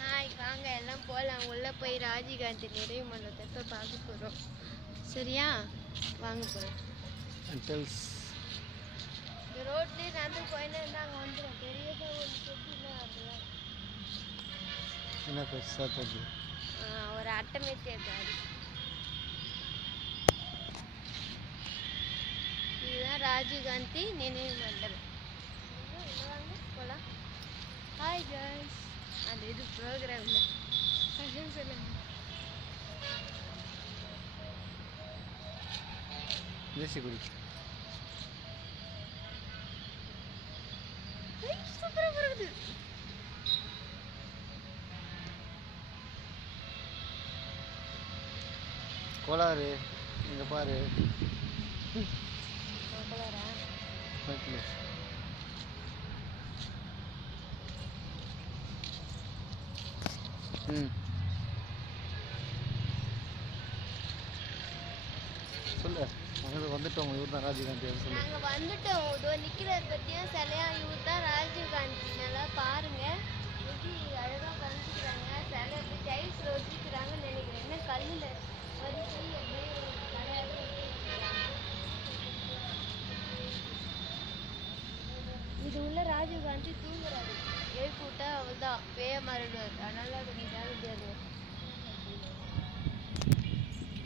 Hi வாங்க எல்லாம் போகலாம். உள்ளே போய் ராஜீவ்காந்தி நிறைவு மண்டபத்தை பார்க்க போகிறோம். சரியா வாங்க போகிறோம். இந்த ரோட்லேயே நடந்து போயின்னு இருந்தால் அங்கே வந்துடும். பெரியதாக ஒரு சொத்து அப்படிலாம் என்ன பெருசாக தெரியுது. ஒரு அட்டமேட்டிக் இருக்காது. இதுதான் ராஜீவ்காந்தி நினைவு மண்டபம். வாங்க போகலாம். Hi girls. அந்த இது ப்ரோக்ராமில் சொல்லுங்க. தேசிக்குடி சூப்பராக இருக்குது. கோளாறு இங்கே பாரு. கோளாரா? சொல்லு. நாங்கள் வந்துட்டோம். இவர் தான் ராஜீவ்காந்தி. நாங்கள் வந்துட்டோம். இதோ நிற்கிறார் பற்றியும் சிலையா. இவர் தான் ராஜீவ்காந்தி. நல்லா பாருங்க. எப்படி அழகாக பண்ணிக்கிறாங்க. சிலை எப்படி டைல்ஸில் ஒட்டிக்கிறாங்கன்னு நினைக்கிறேன். என்ன கல்லில் வரிசை அப்படியே கடையாக இது உள்ள ராஜீவ்காந்தி தூங்குறாரு. எழுப்பி விட்டா அவள் தான் பேய மாறிடுவார். அதனால கொஞ்சம் ஜாகிரதையாக